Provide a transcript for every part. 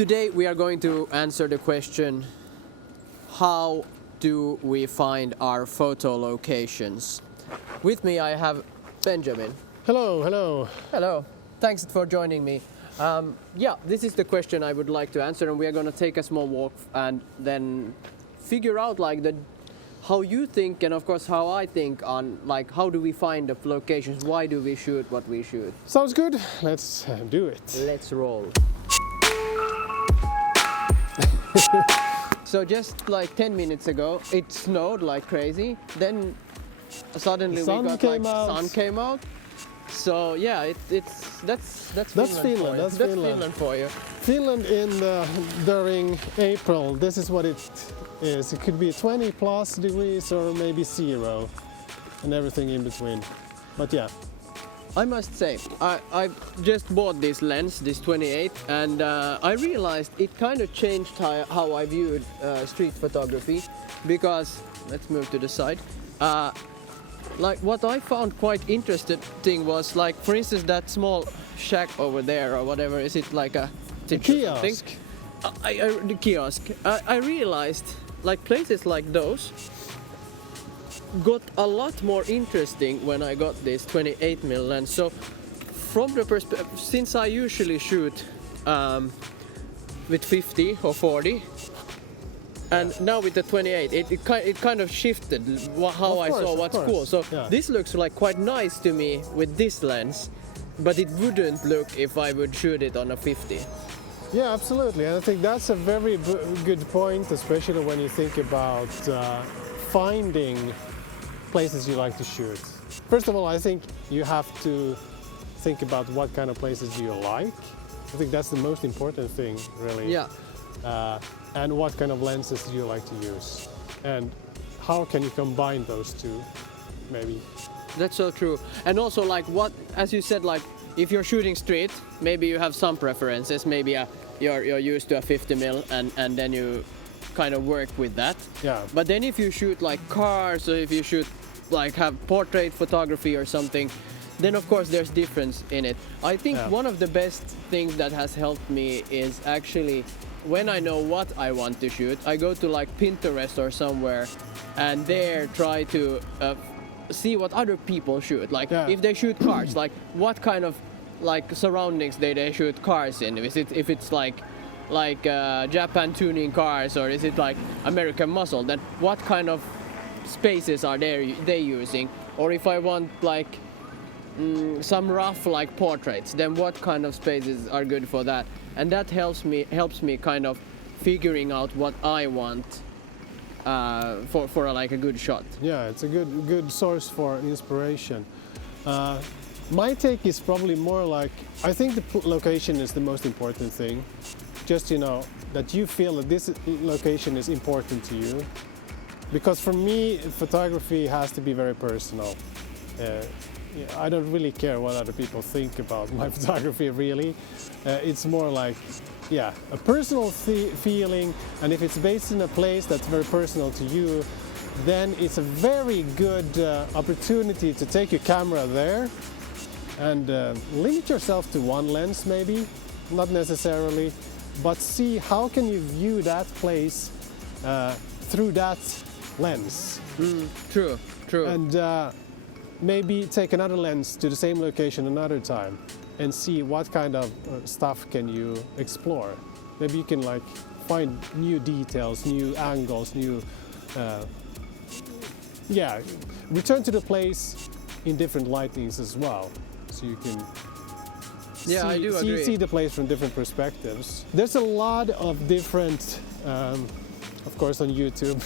Today we are going to answer the question, how do we find our photo locations? With me I have Benjamin. Hello, hello. Hello, thanks for joining me. This is the question I would like to answer, and we are going to take a small walk and then figure out how you think, and of course how I think on how do we find the locations, why do we shoot what we shoot. Sounds good. Let's do it. Let's roll. So just 10 minutes ago it snowed like crazy, then suddenly sun came out. So yeah, that's Finland. That's Finland for you. Finland during April, this is what it is. It could be 20 plus degrees or maybe 0 and everything in between. But yeah. I must say, I just bought this lens, this 28, and I realized it kind of changed how I viewed street photography, because, let's move to the side, what I found quite interesting was, for instance, that small shack over there, or whatever, is it like a kiosk? The kiosk. I realized, places like those got a lot more interesting when I got this 28mm lens. So from the perspective, since I usually shoot with 50 or 40, and now with the 28, it kind of shifted how I saw what's cool. So this looks quite nice to me with this lens, but it wouldn't look if I would shoot it on a 50. Yeah, absolutely. And I think that's a very good point, especially when you think about finding places you like to shoot. First of all, I think you have to think about what kind of places do you like. I think that's the most important thing, really. Yeah. And what kind of lenses do you like to use? And how can you combine those two, maybe? That's so true. And also, as you said, if you're shooting street, maybe you have some preferences. Maybe you're used to a 50mm, and then you kind of work with that. Yeah. But then if you shoot cars, or if you shoot have portrait photography or something, then of course there's difference in it. I think one of the best things that has helped me is actually, when I know what I want to shoot, I go to Pinterest or somewhere, and there try to see what other people shoot. If they shoot cars, what kind of surroundings they shoot cars in. If it's Japan tuning cars, or is it American muscle, then what kind of spaces are they using? Or if I want some rough portraits, then what kind of spaces are good for that? And that helps me kind of figuring out what I want for a good shot. Yeah, it's a good source for inspiration. My take is probably more I think the location is the most important thing. Just that you feel that this location is important to you. Because for me, photography has to be very personal. I don't really care what other people think about my photography, really. It's more a personal feeling, and if it's based in a place that's very personal to you, then it's a very good opportunity to take your camera there and limit yourself to one lens, maybe, not necessarily, but see how can you view that place through that lens. True. And maybe take another lens to the same location another time and see what kind of stuff can you explore. Maybe you can find new details, new angles, return to the place in different lightings as well, so you can see the place from different perspectives. There's a lot of different, of course on YouTube,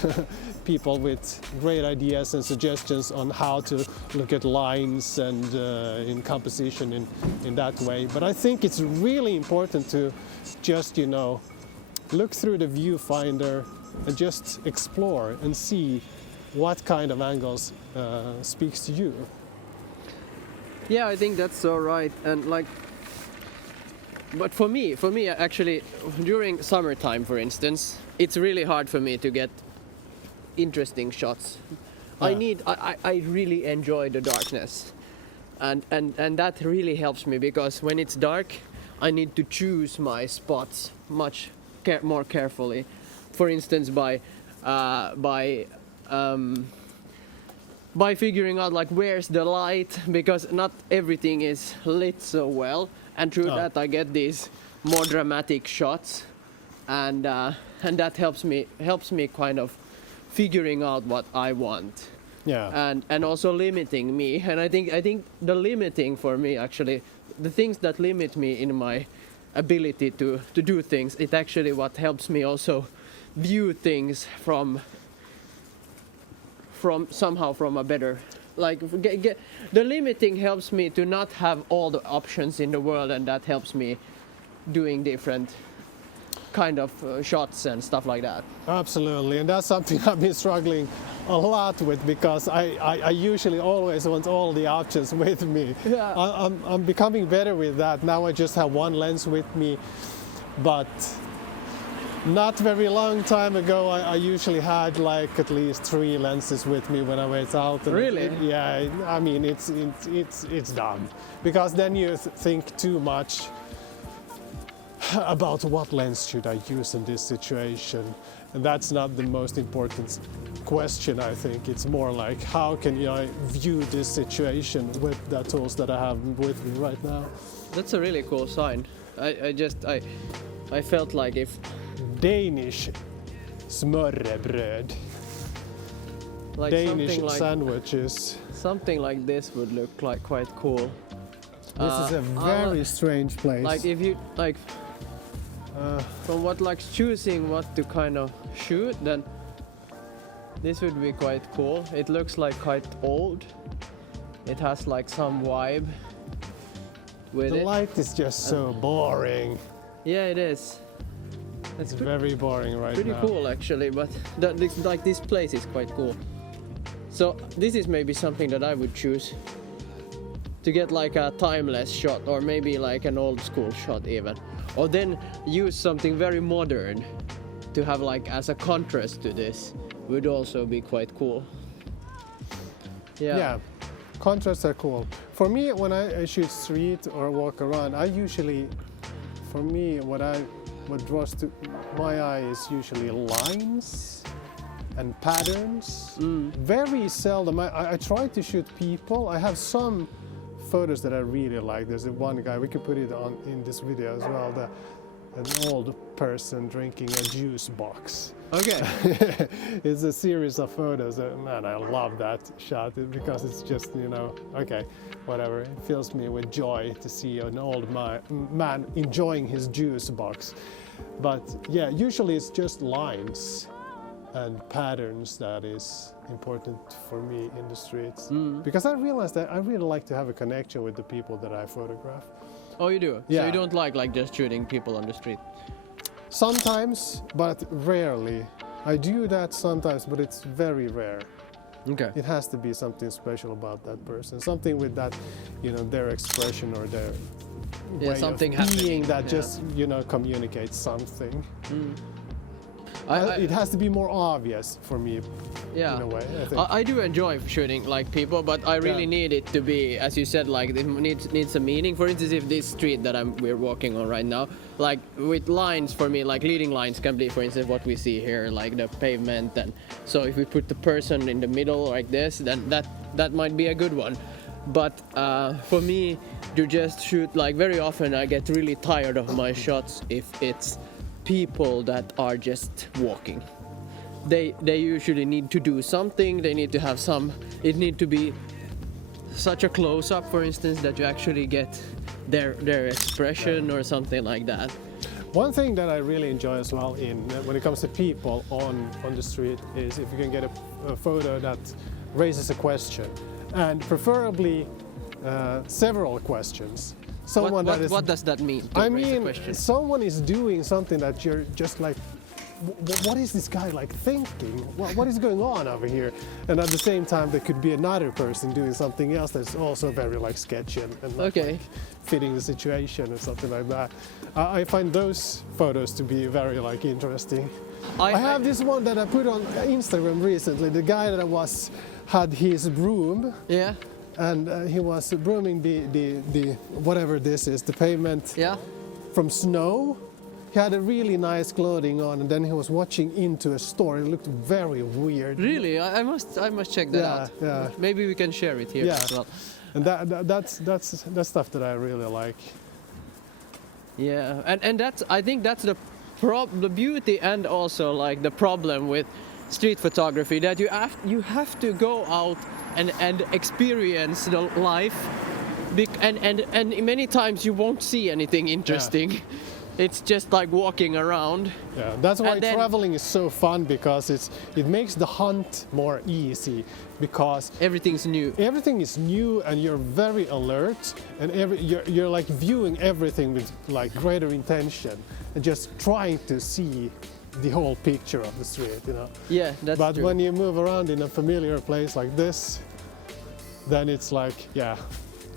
people with great ideas and suggestions on how to look at lines and in composition in that way. But I think it's really important to just, look through the viewfinder and just explore and see what kind of angles speaks to you. Yeah, I think that's so right. And but for me actually, during summertime, for instance, it's really hard for me to get interesting shots. I really enjoy the darkness, and that really helps me, because when it's dark I need to choose my spots much more carefully. For instance, by figuring out like where's the light, because not everything is lit so well, and through that I get these more dramatic shots, and that helps me kind of figuring out what I want. Yeah. And also limiting me. And I think the limiting for me, actually, the things that limit me in my ability to do things, it actually what helps me also view things from a better, like the limiting helps me to not have all the options in the world, and that helps me doing different kind of shots and stuff like that. Absolutely, and that's something I've been struggling a lot with, because I usually always want all the options with me. Yeah. I'm becoming better with that. Now I just have one lens with me, but not very long time ago I usually had like at least 3 lenses with me when I went out. And Really? Yeah, I mean it's dumb, because then you think too much about what lens should I use in this situation, and that's not the most important question. I think it's more like how can I view this situation with the tools that I have with me right now. That's a really cool sign. I felt like if Danish smørrebrød, like Danish something like sandwiches. something like this would look like quite cool. This is a very strange place. Like if you like from what like choosing what to kind of shoot, then this would be quite cool. It looks like quite old. It has like some vibe with the it. light is just so boring. Yeah, it is. It's very boring right Pretty now. cool actually, but this place is quite cool. So this is maybe something that I would choose to get like a timeless shot, or maybe like an old school shot even, or then use something very modern to have like as a contrast to this would also be quite cool. Yeah, contrasts are cool. For me, when I shoot street or walk around, what draws to my eye is usually lines and patterns. Very seldom. I try to shoot people. I have some photos that I really like. There's one guy, we could put it on in this video as well, an old person drinking a juice box. Okay. It's a series of photos. Man, I love that shot because it's just, okay, whatever. It fills me with joy to see an old man enjoying his juice box. But yeah, usually it's just lines and patterns that is important for me in the streets. Because I realized that I really like to have a connection with the people that I photograph. Oh, you do? Yeah. So you don't like just shooting people on the street? Sometimes, but rarely. I do that sometimes, but it's very rare. Okay. It has to be something special about that person, something with that, their expression or their way something of being happening. that just, communicates something. I It has to be more obvious for me, Yeah, in a way, I think. I do enjoy shooting like people, but I really Yeah. need it to be, as you said, like it needs a meaning. For instance, if this street that we're walking on right now, like with lines for me, like leading lines can be, for instance, what we see here, like the pavement, and so if we put the person in the middle like this, then that might be a good one. But for me to just shoot, like very often I get really tired of my shots if it's people that are just walking. They usually need to do something. They need to have it need to be such a close-up, for instance, that you actually get their expression or something like that. One thing that I really enjoy as well when it comes to people on the street is if you can get a photo that raises a question, and preferably several questions. What does that mean? I raise a mean, question? someone is doing something that you're just like, what is this guy like thinking? What is going on over here? And at the same time, there could be another person doing something else that's also very like sketchy and not Okay. like, fitting the situation or something like that. I find those photos to be very like interesting. I have this one that I put on Instagram recently. The guy that had his broom. Yeah. And he was brooming the whatever this is, the pavement Yeah. from snow. he had a really nice clothing on, and then he was watching into a store. It looked very weird. Really? I must check that out. Yeah. Maybe we can share it here as well. And that's stuff that I really like. Yeah, and that's, I think that's the beauty and also like the problem with street photography, that you have to go out and experience the life, and many times you won't see anything interesting. Yeah. It's just like walking around. Yeah, that's why traveling is so fun, because it makes the hunt more easy, because everything's new. Everything is new, and you're very alert, and you're like viewing everything with like greater intention, and just trying to see the whole picture of the street, you know. Yeah, that's But true. when you move around in a familiar place like this, then it's like, yeah,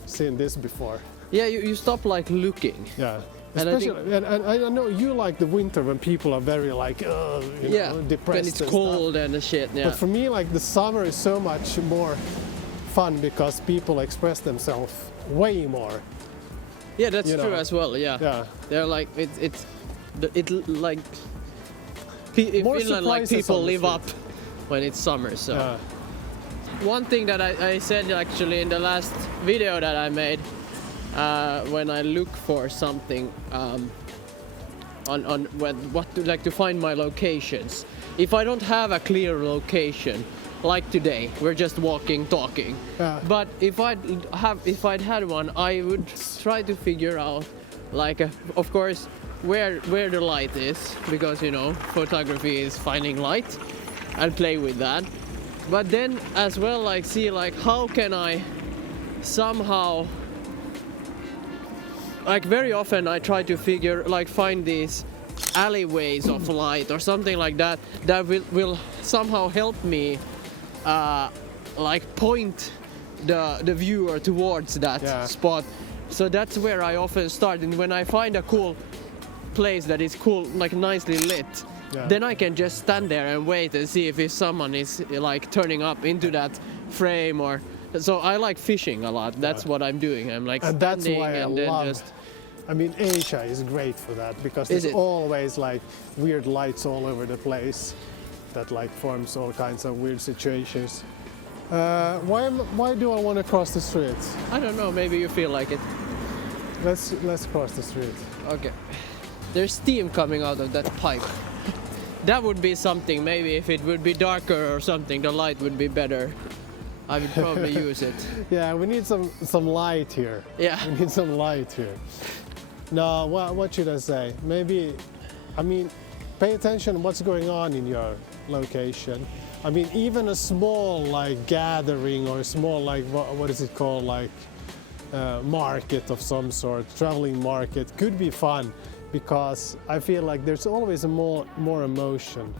seen this before. Yeah, you stop like looking. Yeah. And Especially, and I know you like the winter when people are very like, you know, depressed. When it's and cold stuff. and the shit. Yeah. But for me, like the summer is so much more fun, because people express themselves way more. Yeah, that's you true know. as well. Yeah. Yeah. They're like like in More Finland, like surprises people on the live street. up when it's summer. So Yeah. one thing that I said actually in the last video that I made, when I look for something on to find my locations. If I don't have a clear location, like today, we're just walking, talking. Yeah. But if I'd had one, I would try to figure out, like, of course, where the light is, because you know, photography is finding light, and play with that. But then as well, like, see, like, how can I somehow, like, very often I try to find these alleyways of light or something like that will somehow help me like point the viewer towards that spot. So that's where I often start, and when I find a cool place that is cool, like nicely lit, then I can just stand there and wait and see if someone is like turning up into that frame. Or so I like fishing a lot. That's what I'm doing. I'm like and that's standing why I and then love. just. I mean, Asia is great for that, because there's always like weird lights all over the place that like forms all kinds of weird situations. Why do I want to cross the street? I don't know. Maybe you feel like it. Let's cross the street. Okay. There's steam coming out of that pipe. That would be something. Maybe if it would be darker or something, the light would be better. I would probably use it. Yeah, we need some light here. Yeah. We need some light here. No, what should I say? Maybe, I mean, pay attention to what's going on in your location. I mean, even a small like gathering or a small like what is it called, like market of some sort, traveling market, could be fun, because I feel like there's always a more emotion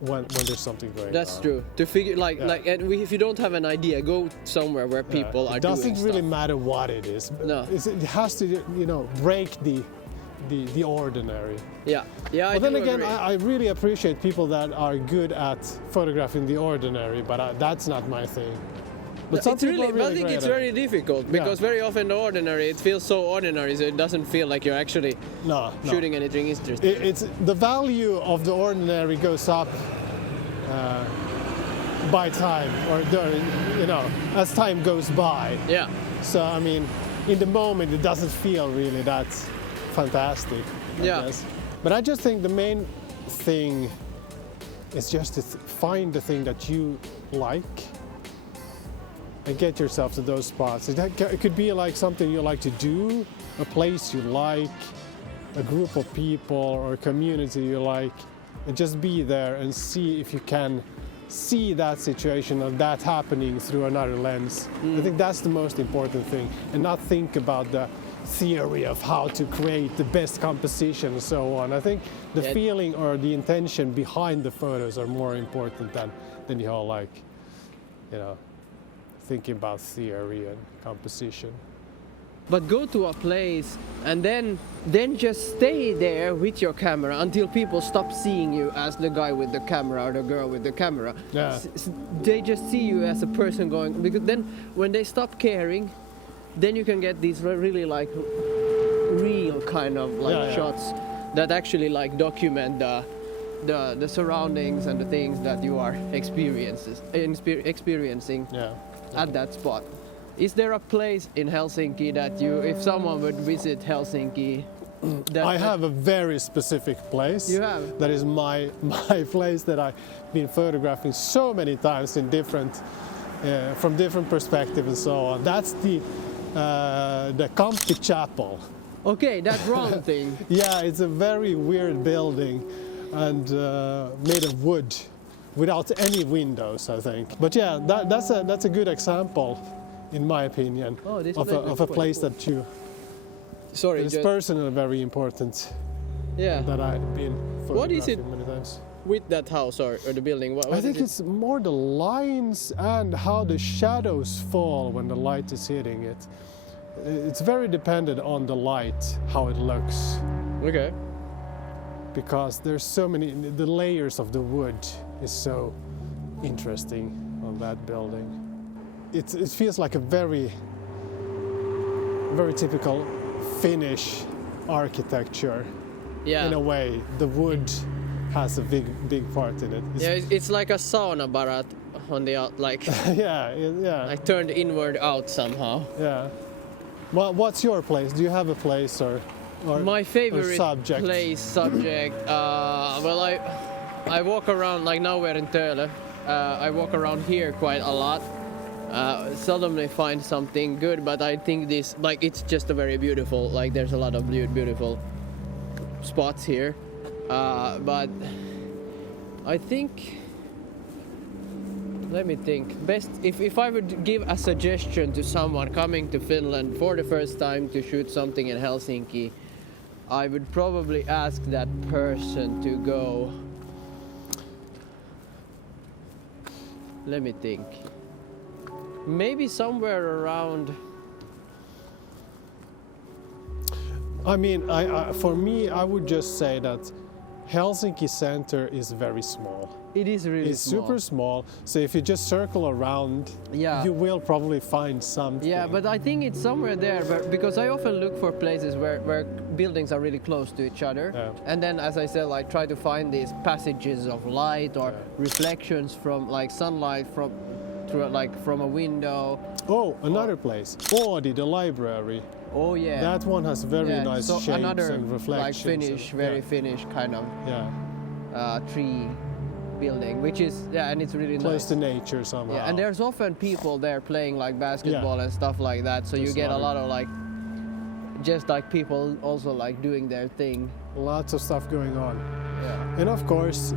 when there's something going on. That's true. To figure and if you don't have an idea, go somewhere where people are doing stuff. It doesn't really matter what it is. No. It has to, you know, break the ordinary. Yeah. Yeah. But then again, I really appreciate people that are good at photographing the ordinary, but that's not my thing. But some people are really I think great it's at very difficult, because very often the ordinary, it feels so ordinary, so it doesn't feel like you're actually shooting anything interesting. It's the value of the ordinary goes up by time, or you know, as time goes by. Yeah. So I mean, in the moment, it doesn't feel really that fantastic. I guess. But I just think the main thing is just to find the thing that you like and get yourself to those spots. It could be like something you like to do, a place you like, a group of people or a community you like, and just be there and see if you can see that situation or that happening through another lens. I think that's the most important thing, and not think about the theory of how to create the best composition and so on. I think the feeling or the intention behind the photos are more important than the whole, like, you know, thinking about theory and composition. But go to a place and then just stay there with your camera until people stop seeing you as the guy with the camera or the girl with the camera. Yeah. They just see you as a person going, because then when they stop caring, then you can get these really like real kind of like shots that actually like document the surroundings and the things that you are experiencing Yeah. at that spot. Is there a place in Helsinki that you, if someone would visit Helsinki, I have a very specific place. You have? That is my place that I've been photographing so many times in different, from different perspectives and so on. That's the Kamppi Chapel. Okay, that round thing. Yeah, it's a very weird building and made of wood, without any windows, I think. But yeah, that's a good example, in my opinion, Oh, this of place a, looks of a quite place cool. that you. Sorry, It's just, personally very important. yeah. That I've been What is it? photographing many times. With that house or the building, what I think is it? it's more the lines and how the shadows fall when the light is hitting it. It's very dependent on the light, how it looks, Okay. because there's so many, the layers of the wood is so interesting on that building. It feels like a very typical Finnish architecture. Yeah. In a way, the wood has a big part in it. Yeah, it's like a sauna barat on the out, like yeah. like turned inward out somehow. Yeah. Well, what's your place? Do you have a place or My favorite subject? place subject. Well, I walk around, like now we're in Töölö. I walk around here quite a lot. Seldomly find something good, but I think this, like, it's just a very beautiful. Like, there's a lot of beautiful spots here. But I think, let me think. Best if I would give a suggestion to someone coming to Finland for the first time to shoot something in Helsinki, I would probably ask that person to go. Let me think. Maybe somewhere around. I mean, for me, I would just say that Helsinki center is very small. It is really It's small. super small. So if you just circle around, Yeah. you will probably find something. Yeah, but I think it's somewhere there, because I often look for places where buildings are really close to each other. Yeah. And then, as I said, like try to find these passages of light or reflections from like sunlight from a window. Oh, another place. Oodi, the library. Oh yeah. That one has very Yeah, nice so shapes another and reflections. like Finnish, and- very yeah. Finnish kind of Yeah. tree building, which is and it's really Close nice. to nature somehow. Yeah, and there's often people there playing like basketball and stuff like that, so you There's get a a lot lot of like just like people also like doing their thing. Lots of stuff going on. Yeah. And of course,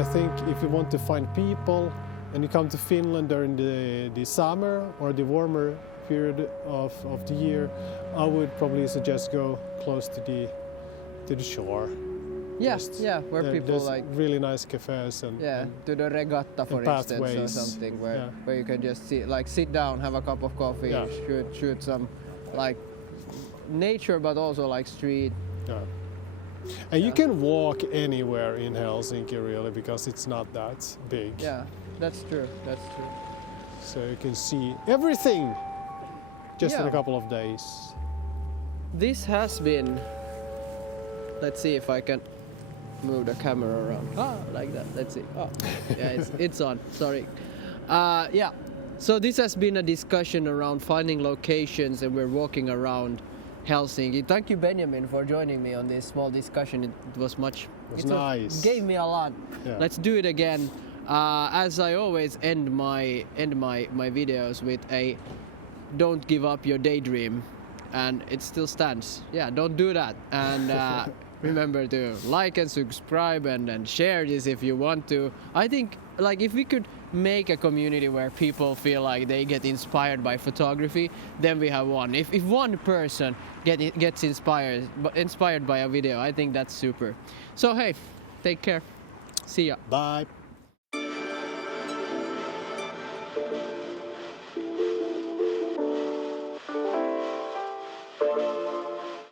I think if you want to find people and you come to Finland during the summer or the warmer period of the year, I would probably suggest go close to the shore. Yeah, Just- where people there's like really nice cafes and to the regatta for and instance or pathways. something where Yeah. where you can just sit down, have a cup of coffee, Yeah. shoot some like nature but also like street. yeah. And you can walk anywhere in Helsinki really because it's not that big. Yeah, that's true. That's true. So you can see everything just in Yeah. a couple of days. This has been. Let's see if I can move the camera around. Like that. Let's see. Yeah, it's on. Sorry. Yeah. So this has been a discussion around finding locations, and we're walking around Helsinki. Thank you, Benjamin, for joining me on this small discussion. It was much. It was nice. Gave me a lot. Yeah. Let's do it again. As I always end my videos with a "Don't give up your daydream," and it still stands. Yeah, don't do that. And remember to like and subscribe and share this if you want to. I think like if we could make a community where people feel like they get inspired by photography, then we have won. If one person gets inspired by a video, I think that's super. So hey, take care. See ya. Bye.